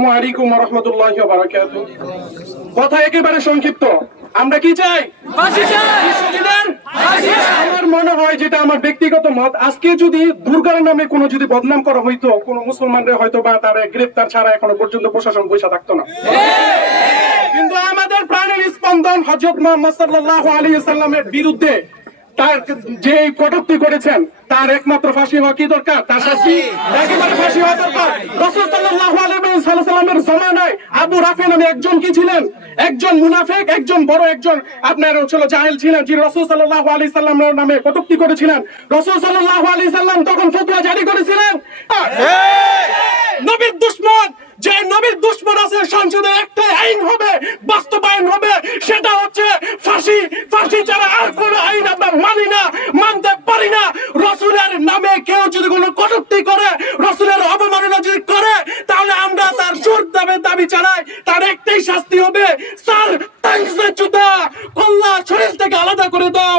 আসসালামু আলাইকুম ওয়া রাহমাতুল্লাহি ওয়া বারাকাতুহু। কথা একেবারে সংক্ষিপ্ত, আমরা কি চাই? ফাঁসি চাই। আমার মনে হয়, যেটা আমার ব্যক্তিগত মত, আজকে যদি দুর্গার নামে কোনো যদি বদনাম করা হইতো, কোনো মুসলমানদের হয়তো বা তার গ্রেফতার ছাড়া এখনো পর্যন্ত প্রশাসন বসে থাকতো না। কিন্তু আমাদের প্রাণের স্পন্দন হযরত মুহাম্মদ সাল্লাল্লাহু আলাইহি ওয়াসাল্লামের বিরুদ্ধে তার যে কটূক্তি করেছেন, তার একমাত্র ফাঁসি হওয়া কি দরকার? তার শাস্তি একেবারে ফাঁসি হওয়া দরকার। রাসূল সাল্লাল্লাহু আলাইহি ওয়াসাল্লামের জামানায় আবু রাফি নামে একজন কি ছিলেন? একজন মুনাফিক, একজন বড় একজন আপনার হলো জাহেল ছিলেন, যিনি রাসূল সাল্লাল্লাহু আলাইহি সাল্লামের নামে কটূক্তি করেছিলেন। রাসূল সাল্লাল্লাহু আলাইহি সাল্লাম তখন ফতোয়া জারি করেছিলেন, নবীর দুশমন, যে নবীর দুশমন আছে, সংসদে একটাই আইন হবে, বাস্তবায়ন হবে, সেটা হচ্ছে ফাঁসি। ফাঁসি ছাড়া আর কোনো আইন আমরা মানি না, মানতে পারি না। রাসূলের নামে কেউ যদি কোনো কটূক্তি করে, রাসূলের অবমাননা যদি করে, তাহলে আমরা তার জোর দাবি চালাই, তার একটাই শাস্তি হবে, স্যার টাইমসে জুতা কল্লা শরীর থেকে আলাদা করে দাও।